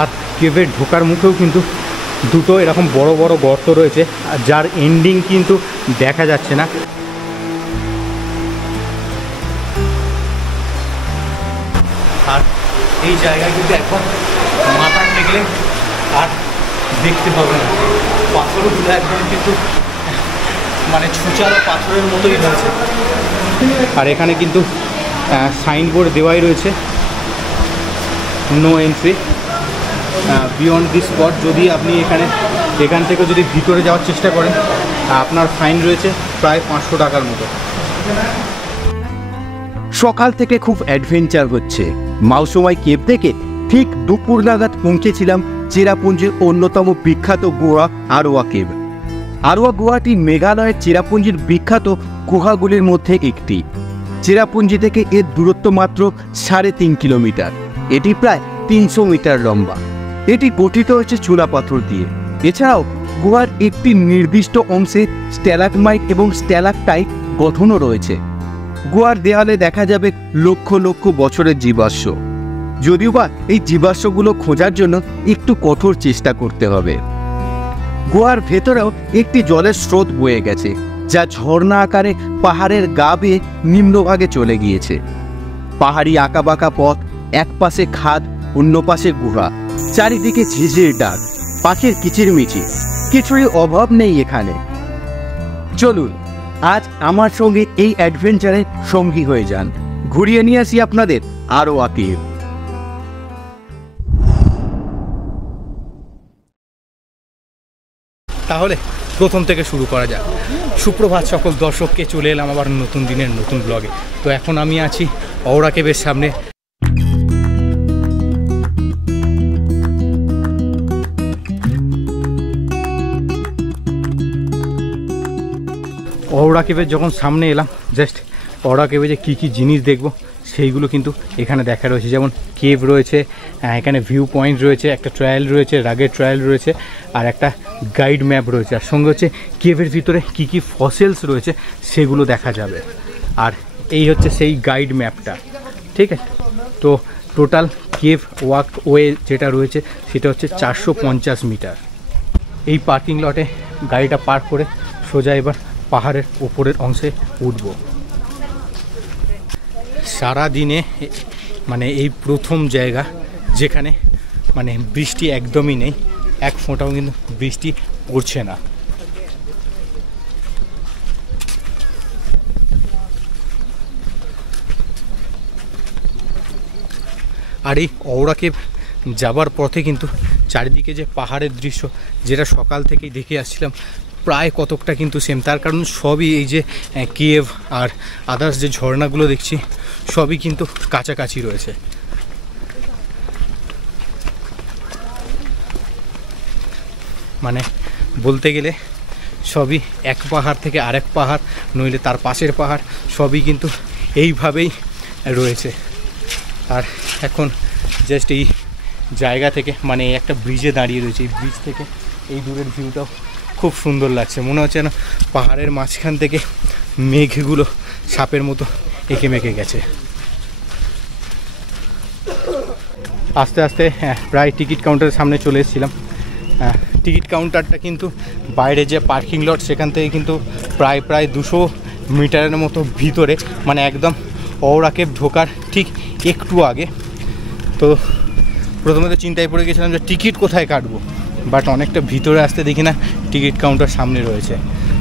আর কেভের ঢোকার মুখেও কিন্তু দুটো এরকম বড় বড় গর্ত রয়েছে, যার এন্ডিং কিন্তু দেখা যাচ্ছে না। আর এই জায়গায় কিন্তু এখন মাথা ঠেকলে আর দেখতে হবে না, পাথরগুলো একদম কিন্তু মানে ছুচালো পাথরের মতোই রয়েছে। আর এখানে কিন্তু সাইনবোর্ড দেওয়াই রয়েছে, no entry beyond this spot. যদি আপনি এখান থেকে যদি ভিতরে যাওয়ার চেষ্টা করেন, আপনার ফাইন রয়েছে প্রায় 500 টাকার মতো। সকাল থেকে খুব অ্যাডভেঞ্চার হচ্ছে। মাউসোমাই কেভ থেকে ঠিক দুপুর নাগাদ পৌঁছেছিলাম চেরাপুঞ্জির অন্যতম বিখ্যাত গুহা আরোয়া কেভ। আরোয়া গুহাটি মেঘালয়ের চেরাপুঞ্জির বিখ্যাত গুহাগুলির মধ্যে একটি। চেরাপুঞ্জি থেকে এর দূরত্ব মাত্র 3.5 কিলোমিটার। এটি প্রায় 300 মিটার লম্বা। এটি গঠিত হয়েছে চুনাপাথর দিয়ে। এছাড়াও গুহার একটি নির্দিষ্ট অংশে স্ট্যালাগমাইট এবং স্ট্যালাকটাইট গঠনও রয়েছে। গুহার দেয়ালে দেখা যাবে লক্ষ লক্ষ বছরের জীবাশ্ম, যদিও বা এই জীবাশ্মগুলো খোঁজার জন্য একটু কঠোর চেষ্টা করতে হবে। গুহার ভেতরেও একটি জলের স্রোত বয়ে গেছে, যা ঝর্ণা আকারে পাহাড়ের গা বেয়ে নিম্নভাগে চলে গিয়েছে। পাহাড়ি আঁকাবাঁকা পথ, এক পাশে খাদ, অন্য পাশে গুহা, চারিদিকে ঝিঝির ডাক, পাখির কিচিরমিচির, কিছুরই অভাব নেই এখানে। চলুন আজ আমার সঙ্গে এই অ্যাডভেঞ্চারে সঙ্গী হয়ে যান, ঘুরিয়ে নিয়ে আসি আপনাদের আরোয়া কেভ। তাহলে প্রথম থেকে শুরু করা যাক। সুপ্রভাত সকল দর্শককে, চলে এলাম আবার নতুন দিনের নতুন ব্লগে। তো এখন আমি আছি আরোয়া কেভের সামনে। আরোয়া কেভের যখন সামনে এলাম, জাস্ট আরোয়া কেভে যে কী কী জিনিস দেখব সেইগুলো কিন্তু এখানে দেখা রয়েছে। যেমন কেভ রয়েছে, এখানে ভিউ পয়েন্ট রয়েছে, একটা ট্রায়াল রয়েছে, রাগের ট্রায়াল রয়েছে, আর একটা গাইড ম্যাপ রয়েছে। আর সঙ্গে হচ্ছে কেভের ভিতরে কী কী ফসিলস রয়েছে সেগুলো দেখা যাবে। আর এই হচ্ছে সেই গাইড ম্যাপটা, ঠিক আছে। তো টোটাল কেভ ওয়াক ওয়ে যেটা রয়েছে সেটা হচ্ছে 450 মিটার। এই পার্কিং লটে গাড়িটা পার্ক করে সোজা এবার পাহাড়ের ওপরের অংশে উঠব। সারা দিনে মানে এই প্রথম জায়গা যেখানে মানে বৃষ্টি একদমই নেই, এক ফোঁটাও কিন্তু বৃষ্টি পড়ছে না। আর এই আরোয়া কেভ যাবার পথে কিন্তু চারিদিকে যে পাহাড়ের দৃশ্য, যেটা সকাল থেকেই দেখে আসছিলাম, প্রায় কতকটা কিন্তু সেম। তার কারণ সবই এই যে কেভ আর আদার্স যে ঝর্ণাগুলো দেখছি সবই কিন্তু কাছাকাছি রয়েছে। মানে বলতে গেলে সবই এক পাহাড় থেকে আরেক পাহাড়, নইলে তার পাশের পাহাড়, সবই কিন্তু এইভাবেই রয়েছে। আর এখন জাস্ট এই জায়গা থেকে মানে একটা ব্রিজে দাঁড়িয়ে রয়েছে, এই ব্রিজ থেকে এই দূরের ভিউটাও খুব সুন্দর লাগছে। মনে হচ্ছে না পাহাড়ের মাঝখান থেকে মেঘগুলো সাপের মতো এঁকে মেঁকে গেছে। আস্তে আস্তে প্রায় টিকিট কাউন্টারের সামনে চলে এসেছিলাম। টিকিট কাউন্টারটা কিন্তু বাইরে যে পার্কিং লট সেখান থেকে কিন্তু প্রায় 200 মিটারের মতো ভিতরে, মানে একদম আরোয়া কেভ ঢোকার ঠিক একটু আগে। তো প্রথমে তো চিন্তায় পড়ে গেছিলাম যে টিকিট কোথায় কাটবো, বাট অনেকটা ভিতরে আসতে দেখি না টিকিট কাউন্টার সামনে রয়েছে।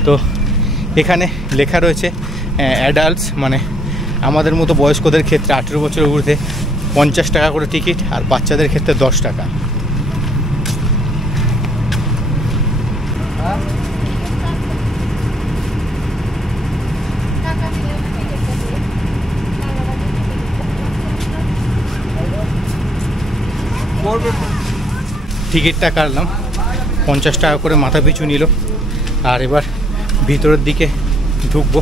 তো এখানে লেখা রয়েছে অ্যাডাল্টস, মানে আমাদের মতো বয়স্কদের ক্ষেত্রে 18 বছরের ঊর্ধ্বে 50 টাকা করে টিকিট, আর বাচ্চাদের ক্ষেত্রে 10 টাকা। টিকিটটা কাটলাম, 50 টাকা করে মাথা পিছু নিল। আর এবার ভিতরের দিকে ঢুকবো।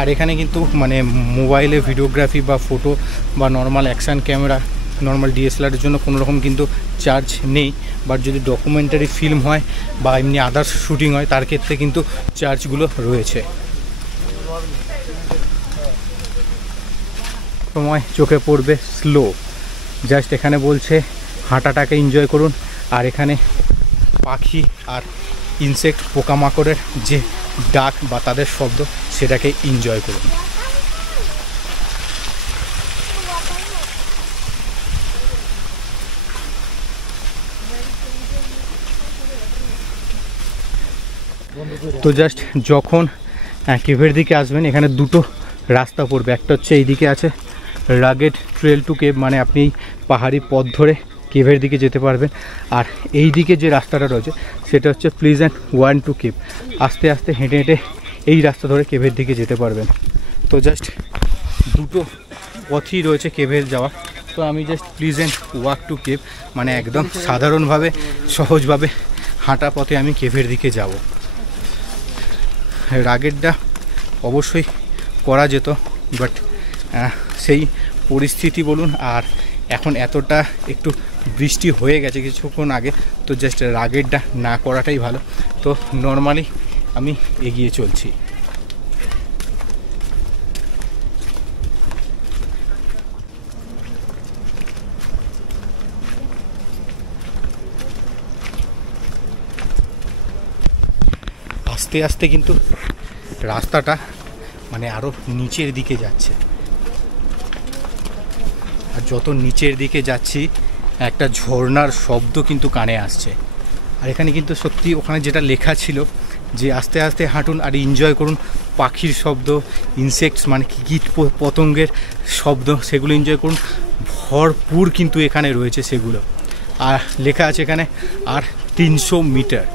আর এখানে কিন্তু মানে মোবাইলে ভিডিওগ্রাফি বা ফটো বা নর্মাল অ্যাকশান ক্যামেরা, নর্মাল ডিএসএলআরের জন্য কোনো রকম কিন্তু চার্জ নেই। বাট যদি ডকুমেন্টারি ফিল্ম হয় বা এমনি আদার্স শুটিং হয় তার ক্ষেত্রে কিন্তু চার্জগুলো রয়েছে। সময় চোখে পড়বে স্লো, জাস্ট এখানে বলছে হাঁটাটাকে এনজয় করুন, আর এখানে পাখি আর ইনসেক্ট পোকামাকড়ের যে ডাক বা তাদের শব্দ সেটাকে এনজয় করুন। তো জাস্ট যখন কেভের দিকে আসবেন এখানে দুটো রাস্তা পড়বে, একটা হচ্ছে এইদিকে আছে রাগেড ট্রেল টু কেভ, মানে আপনি পাহাড়ি পথ ধরে কেভের দিকে যেতে পারবেন, আর এই দিকে যে রাস্তাটা রয়েছে সেটা হচ্ছে প্লিজেন্ট ওয়ান টু কেভ, আস্তে আস্তে হেঁটে হেঁটে এই রাস্তা ধরে কেভের দিকে যেতে পারবেন। তো জাস্ট দুটো পথই রয়েছে কেভের যাওয়া। তো আমি just pleasant walk to cave, মানে একদম সাধারণভাবে সহজভাবে হাঁটা পথে আমি কেভের দিকে যাব। রাগেরটা অবশ্যই করা যেত, বাট সেই পরিস্থিতি বলুন, আর এখন এতটা একটু বৃষ্টি হয়ে গেছে কিছুক্ষণ আগে, তো জাস্ট রাগেরটা না করাটাই ভালো। তো নর্মালি আমি এগিয়ে চলছি। আস্তে আস্তে কিন্তু রাস্তাটা মানে আরও নিচের দিকে যাচ্ছে, আর যত নিচের দিকে যাচ্ছি একটা ঝর্ণার শব্দ কিন্তু কানে আসছে। আর এখানে কিন্তু সত্যি ওখানে যেটা লেখা ছিল যে আস্তে আস্তে হাঁটুন আর এনজয় করুন পাখির শব্দ, ইনসেক্টস মানে কীট পতঙ্গের শব্দ, সেগুলো এনজয় করুন, ভরপুর কিন্তু এখানে রয়েছে সেগুলো। আর লেখা আছে এখানে আর 300 মিটার।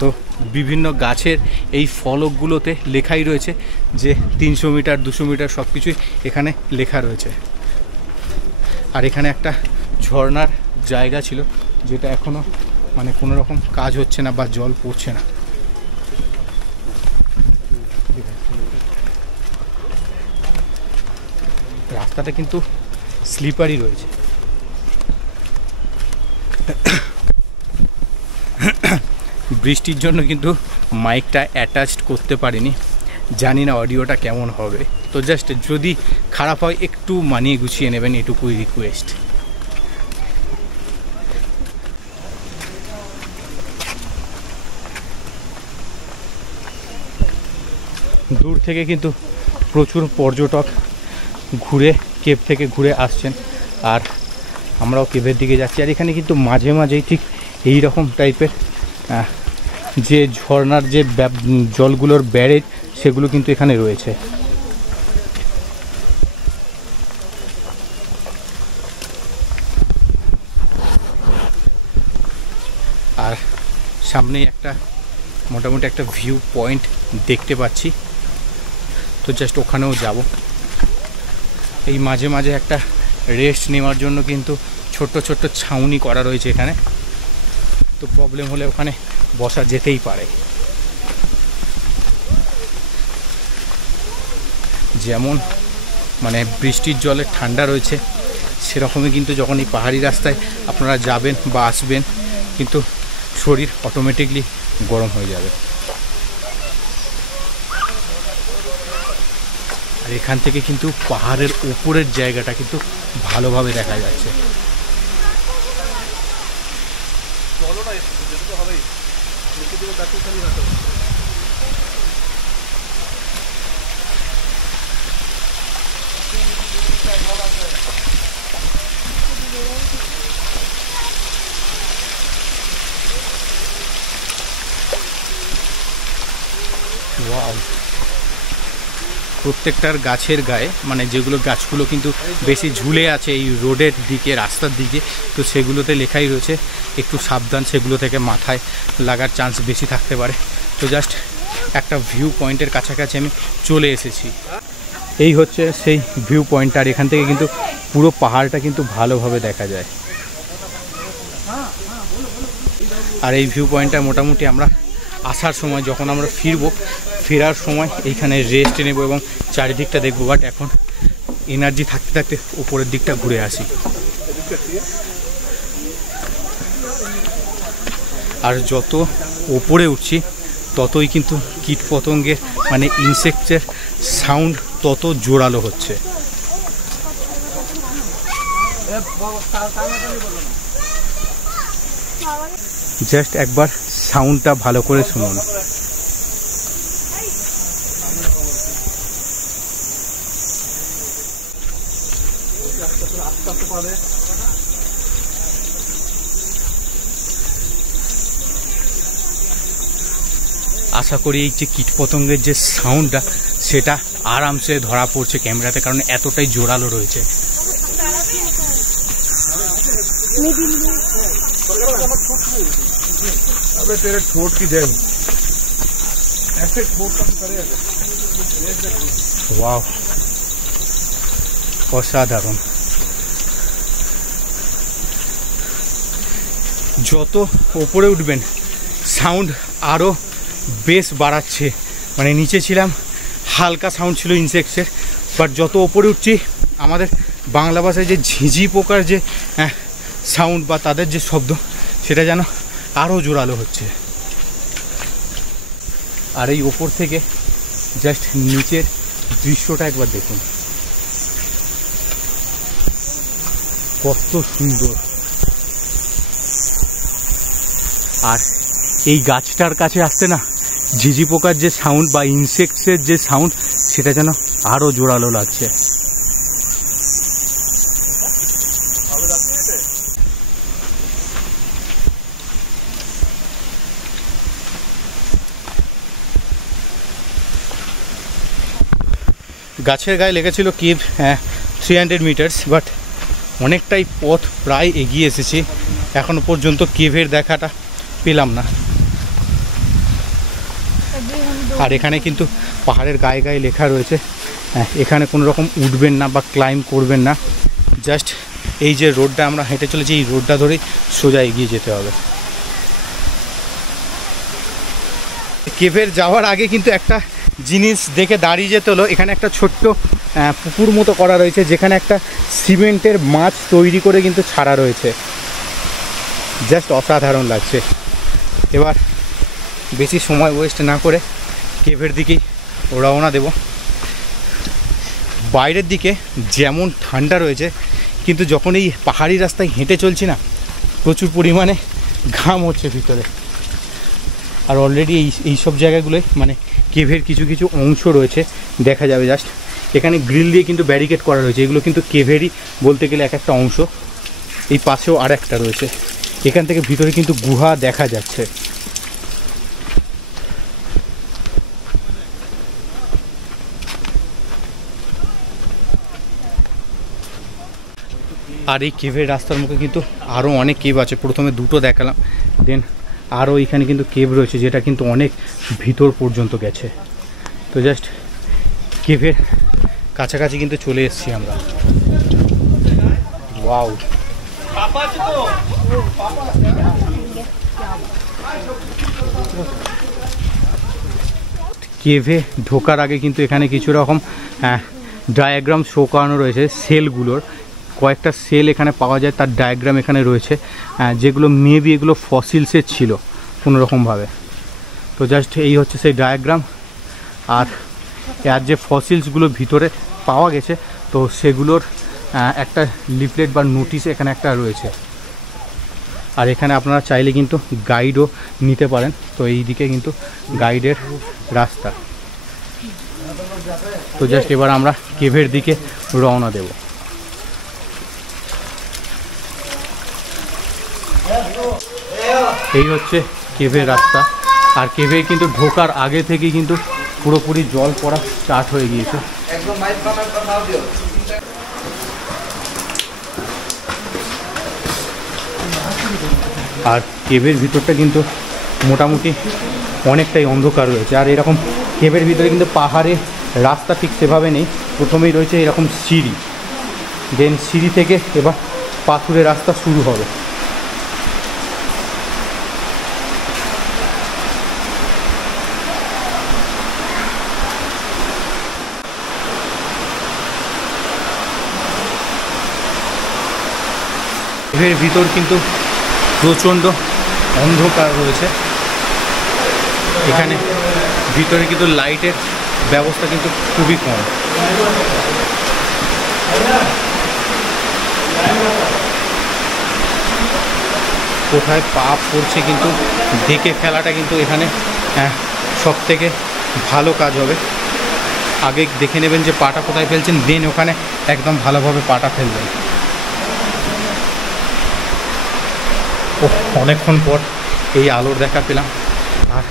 তো বিভিন্ন গাছের এই ফলকগুলোতে লেখাই রয়েছে যে 300 মিটার 200 মিটার সব কিছুই এখানে লেখা রয়েছে। আর এখানে একটা ঝর্ণার জায়গা ছিল যেটা এখনও মানে কোনো রকম কাজ হচ্ছে না বা জল পড়ছে না। রাস্তাটা কিন্তু স্লিপারি রয়েছে। বৃষ্টির জন্য কিন্তু মাইকটা অ্যাটাচড করতে পারিনি, জানি না অডিওটা কেমন হবে। তো জাস্ট যদি খারাপ হয় একটু মানিয়ে গুছিয়ে নেবেন, এটুকুই রিকোয়েস্ট। দূর থেকে কিন্তু প্রচুর পর্যটক কেভ থেকে ঘুরে আসছেন, আর আমরাও কেভের দিকে যাচ্ছি। আর এখানে কিন্তু মাঝে মাঝেই ঠিক এই রকম টাইপের যে ঝর্ণার যে জলগুলোর ব্যারেজ সেগুলো কিন্তু এখানে রয়েছে। আর সামনেই একটা মোটামুটি একটা ভিউ পয়েন্ট দেখতে পাচ্ছি, তো জাস্ট ওখানেও যাব। এই মাঝে মাঝে একটা রেস্ট নেওয়ার জন্য কিন্তু ছোট্ট ছোট্ট ছাউনি করা রয়েছে এখানে, তো প্রবলেম হলে ওখানে বসা যেতেই পারে। যেমন মানে বৃষ্টির জলে ঠান্ডা রয়েছে, সেরকমই কিন্তু যখন এই পাহাড়ি রাস্তায় আপনারা যাবেন বা আসবেন কিন্তু শরীর অটোমেটিকলি গরম হয়ে যাবে। আর এখান থেকে কিন্তু পাহাড়ের উপরের জায়গাটা কিন্তু ভালোভাবে দেখা যাচ্ছে। ওয়াও, প্রত্যেকটার গাছের গায়ে মানে যেগুলো গাছগুলো কিন্তু বেশি ঝুলে আছে এই রোডের দিকে, রাস্তার দিকে, তো সেগুলোতে লেখাই রয়েছে একটু সাবধান, সেগুলো থেকে মাথায় লাগার চান্স বেশি থাকতে পারে। তো জাস্ট একটা ভিউ পয়েন্টের কাছাকাছি আমি চলে এসেছি। এই হচ্ছে সেই ভিউ পয়েন্ট, আর এখান থেকে কিন্তু পুরো পাহাড়টা কিন্তু ভালোভাবে দেখা যায়। আর এই ভিউ পয়েন্টটা মোটামুটি আমরা আসার সময় যখন আমরা ফেরার সময় এইখানে রেস্ট নেব এবং চারিদিকটা দেখবো, বাট এখন এনার্জি থাকতে থাকতে উপরের দিকটা ঘুরে আসি। আর যত ওপরে উঠছি ততই কিন্তু কীটপতঙ্গের মানে ইনসেক্টের সাউন্ড তত জোরালো হচ্ছে। জাস্ট একবার সাউন্ডটা ভালো করে শুনুন। আশা করি এই যে কীটপতঙ্গের যে সাউন্ডটা সেটা আরামসে ধরা পড়ছে ক্যামেরাতে, কারণ এতটাই জোরালো রয়েছে। ওয়াও, অসাধারণ। যত ওপরে উঠবেন সাউন্ড আরও বেশ বাড়াচ্ছে। মানে নিচে ছিলাম হালকা সাউন্ড ছিল ইনসেক্টসের, বাট যত ওপরে উঠছি আমাদের বাংলা ভাষায় যে ঝিঝি পোকার যে সাউন্ড বা তাদের যে শব্দ সেটা যেন আরও জোরালো হচ্ছে। আর এই ওপর থেকে জাস্ট নিচের দৃশ্যটা একবার দেখুন, কত সুন্দর। আর এই গাছটার কাছে আসতে না ঝিঝি পোকার যে সাউন্ড বা ইনসেক্টসের যে সাউন্ড সেটা যেন আরও জোরালো লাগছে। গাছের গায়ে লেগেছিল কেভ 300 মিটার্স, বাট অনেকটাই পথ প্রায় এগিয়ে এসেছি, এখনো পর্যন্ত কেভের দেখাটা পেলাম না। আর এখানে কিন্তু পাহাড়ের গায়ে গায়ে লেখা রয়েছে এখানে কোনো রকম উঠবেন না বা ক্লাইম্ব করবেন না, জাস্ট এই যে রোডটা আমরা হেঁটে চলেছি এই রোডটা ধরেই সোজা এগিয়ে যেতে হবে। কেভের যাওয়ার আগে কিন্তু একটা জিনিস দেখে দাঁড়িয়ে যেতে হলো। এখানে একটা ছোট্ট পুকুর মতো করা রয়েছে, যেখানে একটা সিমেন্টের মাছ তৈরি করে কিন্তু ছাড়া রয়েছে, জাস্ট অসাধারণ লাগছে। এবার বেশি সময় ওয়েস্ট না করে কেভের দিকেই রওনা দেব। বাইরের দিকে যেমন ঠান্ডা রয়েছে, কিন্তু যখন এই পাহাড়ি রাস্তায় হেঁটে চলছি না প্রচুর পরিমাণে ঘাম হচ্ছে ভিতরে। আর অলরেডি এই সব জায়গাগুলোয় মানে কেভের কিছু কিছু অংশ রয়েছে দেখা যাবে, জাস্ট এখানে গ্রিল দিয়ে কিন্তু ব্যারিকেড করা রয়েছে, এগুলো কিন্তু কেভেরই বলতে গেলে এক একটা অংশ। এই পাশেও আর একটা রয়েছে, এখান থেকে ভিতরে কিন্তু গুহা দেখা যাচ্ছে। আর এই কেভের রাস্তার মুখে কিন্তু আরও অনেক কেভ আছে, প্রথমে দুটো দেখালাম, দেন আরও এখানে কিন্তু কেভ রয়েছে যেটা কিন্তু অনেক ভিতর পর্যন্ত গেছে। তো জাস্ট কেভের কাছাকাছি কিন্তু চলে এসেছি আমরা। ওয়াও, কেভে ঢোকার আগে কিন্তু এখানে কিছু রকম ডায়াগ্রাম শো করানো রয়েছে সেলগুলোর। কয়েকটা সেল এখানে পাওয়া যায়, তার ডায়াগ্রাম এখানে রয়েছে, যেগুলো মেবি এগুলো ফসিলসের ছিল কোনোরকমভাবে। তো জাস্ট এই হচ্ছে সেই ডায়াগ্রাম। আর যে ফসিলসগুলো ভিতরে পাওয়া গেছে তো সেগুলোর একটা লিফলেট বা নোটিশ এখানে একটা রয়েছে। আর এখানে আপনারা চাইলে কিন্তু গাইডও নিতে পারেন। তো এই দিকে কিন্তু গাইডের রাস্তা। তো জাস্ট এবার আমরা কেভের দিকে রওনা দেব। এই হচ্ছে কেভের রাস্তা। আর কেভে কিন্তু ঢোকার আগে থেকে কিন্তু পুরোপুরি জল পড়া স্টার্ট হয়ে গিয়েছে। আর কেভের ভিতরটা কিন্তু মোটামুটি অনেকটাই অন্ধকার রয়েছে। আর এরকম কেভের ভিতরে কিন্তু পাহাড়ে রাস্তা ঠিক সেভাবে নেই, প্রথমেই রয়েছে এরকম সিঁড়ি, দেন সিঁড়ি থেকে এবার পাথুরে রাস্তা শুরু হবে। কেভের ভিতর কিন্তু প্রচণ্ড অন্ধকার রয়েছে। এখানে ভিতরে কিন্তু লাইটের ব্যবস্থা কিন্তু খুবই কম। কোথায় পা পড়ছে কিন্তু দেখে ফেলাটা কিন্তু এখানে সব থেকে ভালো কাজ হবে। আগে দেখে নেবেন যে পাটা কোথায় ফেলছেন, দেন ওখানে একদম ভালোভাবে পাটা ফেলবেন। ও অনেকক্ষণ পর এই আলোর দেখা পেলাম। আর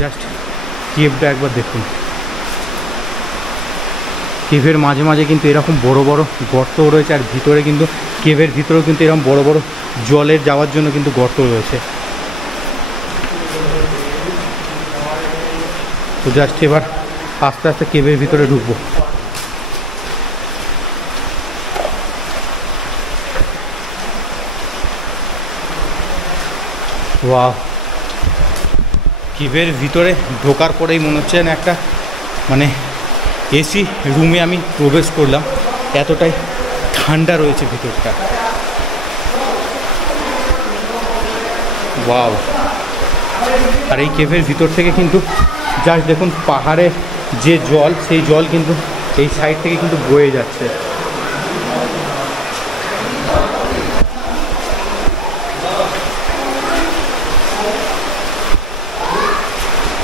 জাস্ট কেভটা একবার দেখুন, কেভের মাঝে মাঝে কিন্তু এরকম বড় বড় গর্ত রয়েছে, আর ভিতরে কিন্তু কেভের ভিতরেও কিন্তু এরকম বড় বড় জলের যাওয়ার জন্য কিন্তু গর্ত রয়েছে। তো জাস্ট এবার আস্তে আস্তে কেভের ভিতরে ঢুকবো। ওয়াও, কেভের ভিতরে ঢোকার পরেই মনে হচ্ছে না একটা মানে এসি রুমে আমি প্রবেশ করলাম, এতটাই ঠান্ডা রয়েছে ভিতরটা। ওয়াও, আর এই কেভের ভিতর থেকে কিন্তু জাস্ট দেখুন পাহাড়ে যে জল, সেই জল কিন্তু এই সাইড থেকে কিন্তু বয়ে যাচ্ছে।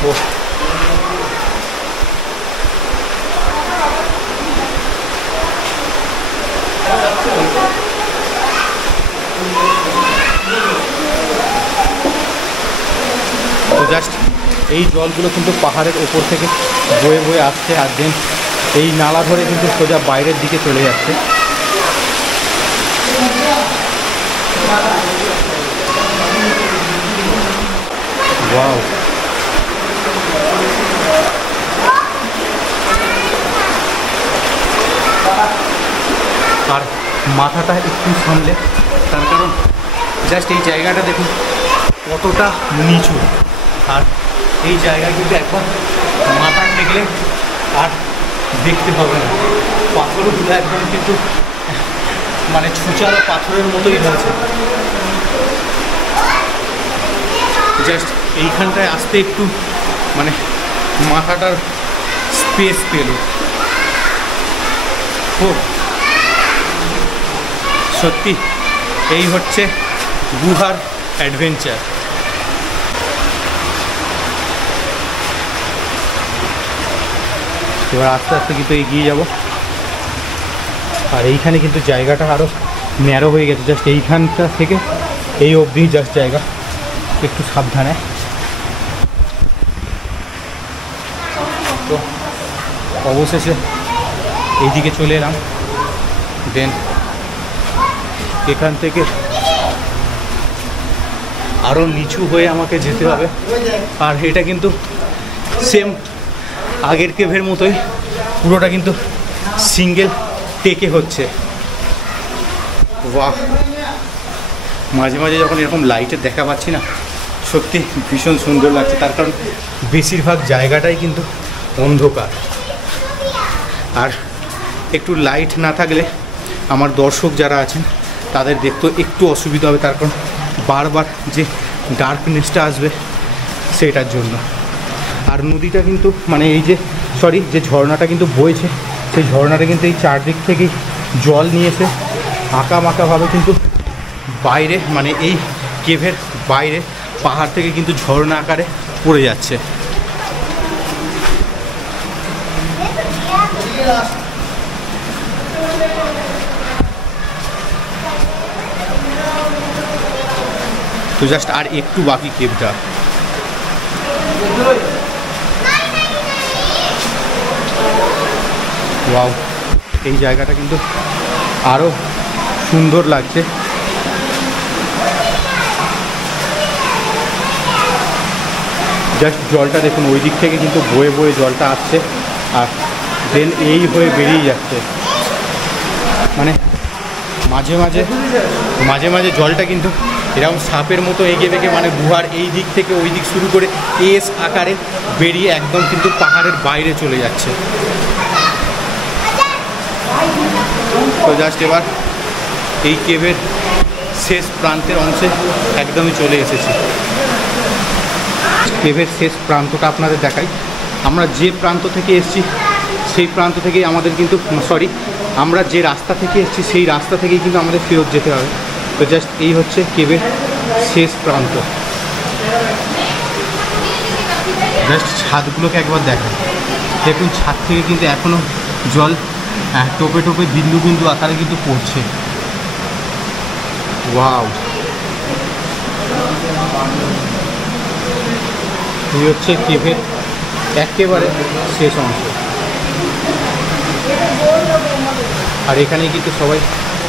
তো জাস্ট এই জলগুলো কিন্তু পাহাড়ের ওপর থেকে বয়ে বয়ে আসছে, আর দেন এই নালা ধরে কিন্তু সোজা বাইরের দিকে চলে যাচ্ছে। ওয়াও, আর মাথাটা একটু সামলে, তার কারণ জাস্ট এই জায়গাটা দেখুন কতটা নিচু, আর এই জায়গায় কিন্তু একবার মাথা ঠেকলে আর দেখতে হবে না। পাথরগুলো একদম কিন্তু মানে ছুচালো পাথরের মতোই হয়েছে। জাস্ট এইখানটায় আসতে একটু মানে মাথাটার স্পেস পেল। ও সত্যি এই হচ্ছে গুহার অ্যাডভেঞ্চার। এবার আস্তে আস্তে কিন্তু এগিয়ে যাব, আর এইখানে কিন্তু জায়গাটা আরও ন্যারো হয়ে গেছে। জাস্ট এইখানটা থেকে এই অবধি জাস্ট জায়গা, একটু সাবধানে। তো অবশেষে এইদিকে চলে এলাম, দেন এখান থেকে আরও নিচু হয়ে আমাকে যেতে হবে। আর এটা কিন্তু সেম আগের কেভের মতোই, পুরোটা কিন্তু সিঙ্গেল টেকে হচ্ছে। বাহ, মাঝে মাঝে যখন এরকম লাইটের দেখা পাচ্ছি না, সত্যি ভীষণ সুন্দর লাগছে। তার কারণ বেশিরভাগ জায়গাটাই কিন্তু অন্ধকার, আর একটু লাইট না থাকলে আমার দর্শক যারা আছেন তাদের দেখতে একটু অসুবিধা হবে, তার কারণ বারবার যে ডার্কনেসটা আসবে সেটার জন্য। আর নদীটা কিন্তু মানে এই যে যে ঝর্ণাটা কিন্তু বইছে, সেই ঝর্ণাটা কিন্তু এই চারদিক থেকেই জল নিয়েছে আঁকা মাঁকাভাবে কিন্তু বাইরে, মানে এই কেভের বাইরে পাহাড় থেকে কিন্তু ঝর্ণা আকারে পড়ে যাচ্ছে। তো জাস্ট আর একটু বাকি কেভটা। ওয়াও, এই জায়গাটা কিন্তু আরও সুন্দর লাগছে। জাস্ট জলটা দেখুন, ওই দিক থেকে কিন্তু বয়ে বয়ে জলটা আসছে, আর দেন এই হয়ে বেরিয়ে যাচ্ছে। মানে মাঝে মাঝে মাঝে মাঝে জলটা কিন্তু এরকম সাপের মতো এঁকে বেঁকে মানে গুহার এই দিক থেকে ওই দিক শুরু করে এস আকারে বেরিয়ে একদম কিন্তু পাহাড়ের বাইরে চলে যাচ্ছে। তো জাস্ট এবার এই কেভের শেষ প্রান্তের অংশে একদমই চলে এসেছি। কেভের শেষ প্রান্তটা আপনাদের দেখাই। আমরা যে প্রান্ত থেকে এসেছি সেই প্রান্ত থেকেই আমাদের কিন্তু আমরা যে রাস্তা থেকে এসেছি সেই রাস্তা থেকেই কিন্তু আমাদের ফেরত যেতে হবে। তো জাস্ট এই হচ্ছে কেভের শেষ প্রান্ত। জাস্ট ছাদগুলোকে একবার দেখান, দেখুন ছাদ থেকে কিন্তু এখনও জল টোপে টোপে বিন্দু বিন্দু আকারে কিন্তু পড়ছে। ওয়াও, এই হচ্ছে কেভের একেবারে শেষ অংশ। আর এখানে কিন্তু সবাই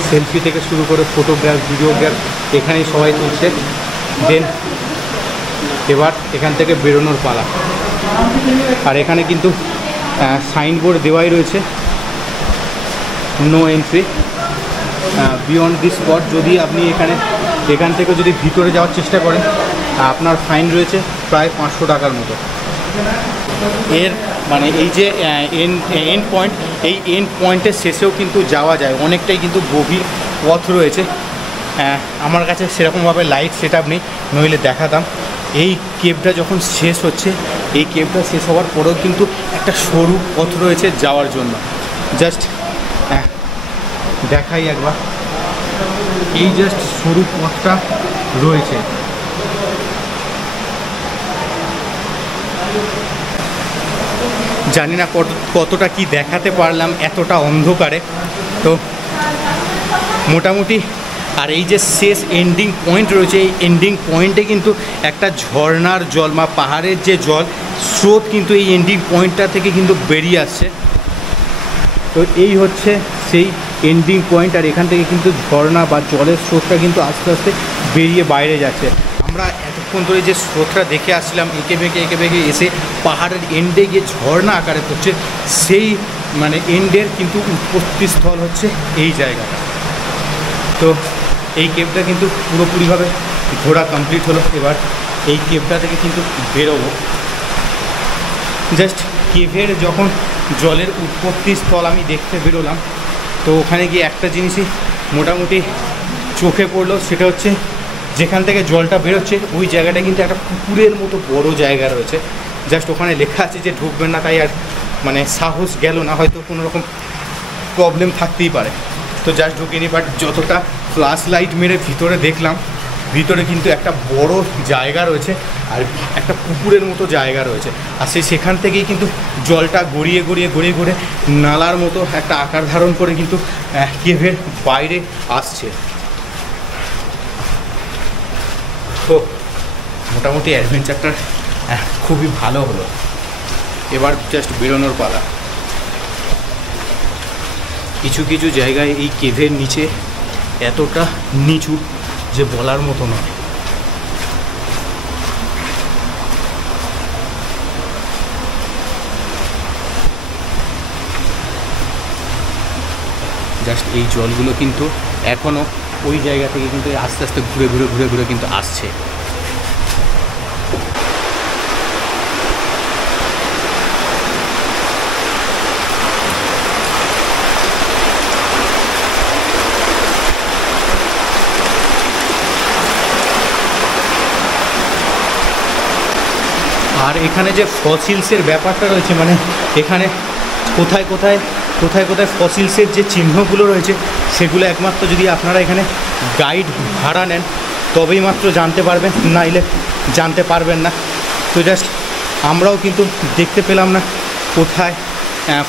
সেলফি থেকে শুরু করে ফটোগ্রাফ, ভিডিওগ্রাফ এখানেই সবাই তুলছে। দেন এবার এখান থেকে বেরোনোর পালা। আর এখানে কিন্তু সাইনবোর্ড দেওয়াই রয়েছে, no entry beyond this spot. যদি আপনি এখান থেকে যদি ভিতরে যাওয়ার চেষ্টা করেন, আপনার ফাইন রয়েছে প্রায় 500 টাকার মতো। এর মানে এই যে এন্ড পয়েন্ট, এই এন্ড পয়েন্টের শেষেও কিন্তু যাওয়া যায়, অনেকটাই কিন্তু গভীর পথ রয়েছে। আমার কাছে সেরকমভাবে লাইট সেট আপ নেই, নইলে দেখাতাম। এই কেভটা যখন শেষ হচ্ছে, এই কেভটা শেষ হওয়ার পরেও কিন্তু একটা সরু পথ রয়েছে যাওয়ার জন্য। জাস্ট দেখাই একবার, এই জাস্ট সরু পথটা রয়েছে। জানি না কতটা কি দেখাতে পারলাম এতটা অন্ধকারে, তো মোটামুটি। আর এই যে শেষ এন্ডিং পয়েন্ট রয়েছে, এই এন্ডিং পয়েন্টে কিন্তু একটা ঝর্ণার জল বা পাহাড়ের যে জল স্রোত কিন্তু এই এন্ডিং পয়েন্টটা থেকে কিন্তু বেরিয়ে আসছে। তো এই হচ্ছে সেই এন্ডিং পয়েন্ট। আর এখান থেকে কিন্তু ঝর্ণা বা জলের স্রোতটা কিন্তু আস্তে আস্তে বেরিয়ে বাইরে যাচ্ছে। আমরা এতক্ষণ ধরে যে স্রোতটা দেখে আসছিলাম এঁকে বেঁকে এসে পাহাড়ের এন্ডে গিয়ে ঝর্ণা আকারে পড়ছে, সেই মানে এন্ডের কিন্তু উৎপত্তিস্থল হচ্ছে এই জায়গাটা। তো এই কেভটা কিন্তু পুরোপুরিভাবে ঘোরা কমপ্লিট হলো। এবার এই কেভটা থেকে কিন্তু বেরোবো। জাস্ট কেভের যখন জলের উৎপত্তিস্থল আমি দেখতে বেরোলাম, তো ওখানে গিয়ে একটা জিনিসই মোটামুটি চোখে পড়লো, সেটা হচ্ছে যেখান থেকে জলটা বেরোচ্ছে ওই জায়গাটা কিন্তু একটা পুকুরের মতো বড় জায়গা রয়েছে। জাস্ট ওখানে লেখা আছে যে ঢুকবেন না, তাই আর মানে সাহস গেল না, হয়তো কোনো রকম প্রবলেম থাকতেই পারে। তো জাস্ট ঢুকিনি, বাট যতটা ফ্ল্যাশ লাইট মেরে ভিতরে দেখলাম, ভিতরে কিন্তু একটা বড় জায়গা রয়েছে আর একটা পুকুরের মতো জায়গা রয়েছে। আর সেখান থেকেই কিন্তু জলটা গড়িয়ে নালার মতো একটা আকার ধারণ করে কিন্তু কেভের বাইরে আসছে। তো মোটামুটি অ্যাডভেঞ্চারটা খুবই ভালো হলো। এবার জাস্ট বেরোনোর পালা। কিছু কিছু জায়গায় এই কেভের নিচে এতটা নিচু যে বলার মতো নয়। জাস্ট এই জলগুলো কিন্তু এখনও ওই জায়গা থেকে কিন্তু আস্তে আস্তে ঘুরে কিন্তু আসছে। আর এখানে যে ফসিলসের ব্যাপারটা রয়েছে, মানে এখানে কোথায় কোথায় ফসিলসের যে চিহ্নগুলো রয়েছে, সেগুলো একমাত্র যদি আপনারা এখানে গাইড ভাড়া নেন তবেই মাত্র জানতে পারবেন, নাইলে জানতে পারবেন না। তো জাস্ট আমরাও কিন্তু দেখতে পেলাম না কোথায়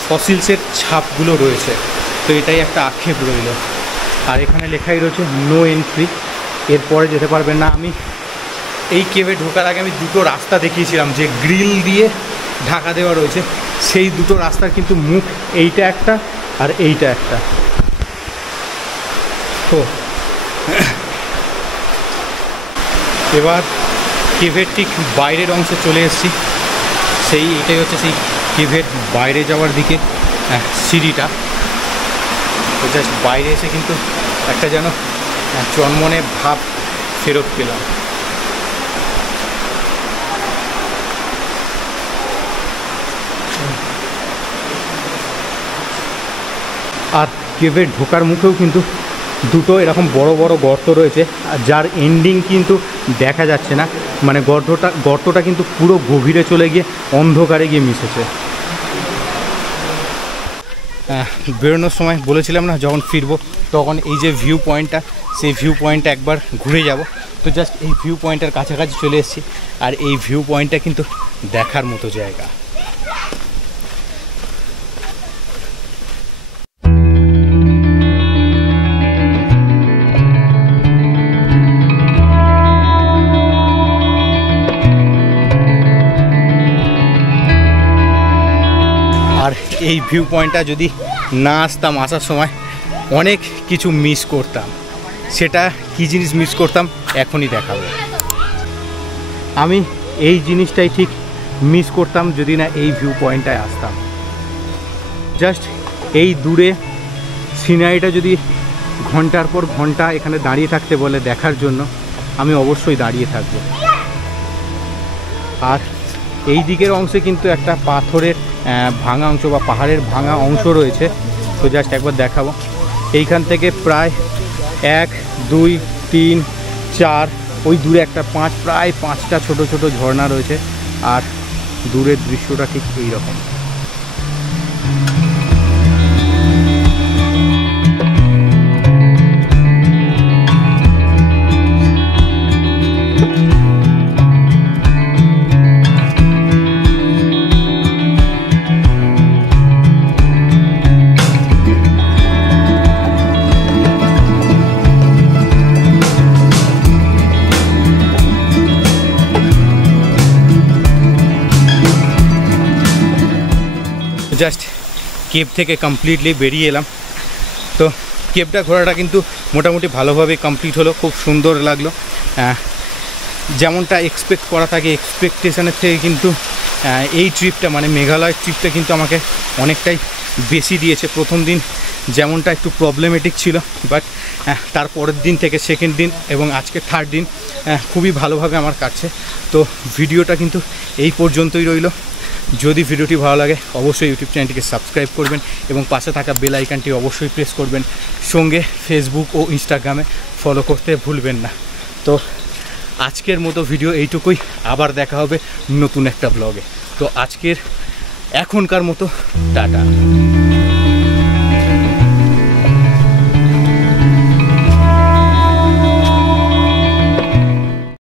ফসিলসের ছাপগুলো রয়েছে, তো এটাই একটা আক্ষেপ রইল। আর এখানে লেখাই রয়েছে নো এন্ট্রি, এরপরে যেতে পারবেন না। আমি এই কেভে ঢোকার আগে আমি দুটো রাস্তা দেখিয়েছিলাম যে গ্রিল দিয়ে ঢাকা দেওয়া রয়েছে, সেই দুটো রাস্তার কিন্তু মুখ এইটা একটা আর এইটা একটা। তো এবার কেভের ঠিক বাইরের অংশে চলে এসেছি। এটাই হচ্ছে সেই কেভের বাইরে যাওয়ার দিকে সিঁড়িটা। তো জাস্ট বাইরে এসে কিন্তু একটা যেন চনমনে ভাব ফেরত পেলাম। আর কেভের ঢোকার মুখেও কিন্তু দুটো এরকম বড় বড় গর্ত রয়েছে, আর যার এন্ডিং কিন্তু দেখা যাচ্ছে না, মানে গর্তটা কিন্তু পুরো গভীরে চলে গিয়ে অন্ধকারে গিয়ে মিশেছে। বেরোনোর সময় বলেছিলাম না যখন ফিরবো তখন এই যে ভিউ পয়েন্টটা, সেই ভিউ পয়েন্টটা একবার ঘুরে যাব। তো জাস্ট এই ভিউ পয়েন্টের কাছাকাছি চলে এসেছি, আর এই ভিউ পয়েন্টটা কিন্তু দেখার মতো জায়গা। আর এই ভিউ পয়েন্টটা যদি না আসতাম, আসার সময় অনেক কিছু মিস করতাম। সেটা কি জিনিস মিস করতাম এখনই দেখাবো। আমি এই জিনিসটাই ঠিক মিস করতাম যদি না এই ভিউ পয়েন্টটায় আসতাম। জাস্ট এই দূরে সিনারিটা যদি ঘন্টার পর ঘন্টা এখানে দাঁড়িয়ে থাকতে বলে দেখার জন্য, আমি অবশ্যই দাঁড়িয়ে থাকবো। আর এই দিকের অংশে কিন্তু একটা পাথরের ভাঙা অংশ বা পাহাড়ের ভাঙা অংশ রয়েছে। তো জাস্ট একবার দেখাবো। এইখান থেকে প্রায় 1, 2, 3, 4, ওই দূরে একটা প্রায় 5টা ছোট ছোট ঝর্ণা রয়েছে। আর দূরের দৃশ্যটা ঠিক এইরকম। জাস্ট কেভ থেকে কমপ্লিটলি বেরিয়ে এলাম। তো কেভটা ঘোরাটা কিন্তু মোটামুটি ভালোভাবে কমপ্লিট হলো, খুব সুন্দর লাগলো। যেমনটা এক্সপেক্ট করা থাকে, এক্সপেকটেশনের থেকে কিন্তু এই ট্রিপটা মানে মেঘালয় ট্রিপটা কিন্তু আমাকে অনেকটাই বেশি দিয়েছে। প্রথম দিন যেমনটা একটু প্রবলেমেটিক ছিল, বাট তারপরের দিন থেকে সেকেন্ড দিন এবং আজকে থার্ড দিন খুবই ভালোভাবে আমার কাটছে। তো ভিডিওটা কিন্তু এই পর্যন্তই রইল। যদি ভিডিওটি ভালো লাগে অবশ্যই ইউটিউব চ্যানেলটিকে সাবস্ক্রাইব করবেন এবং পাশে থাকা বেল আইকনটি অবশ্যই প্রেস করবেন। সঙ্গে ফেসবুক ও ইনস্টাগ্রামে ফলো করতে ভুলবেন না। তো আজকের মতো ভিডিও এইটুকুই, আবার দেখা হবে নতুন একটা ব্লগে। তো আজকের এখনকার মতো টাটা।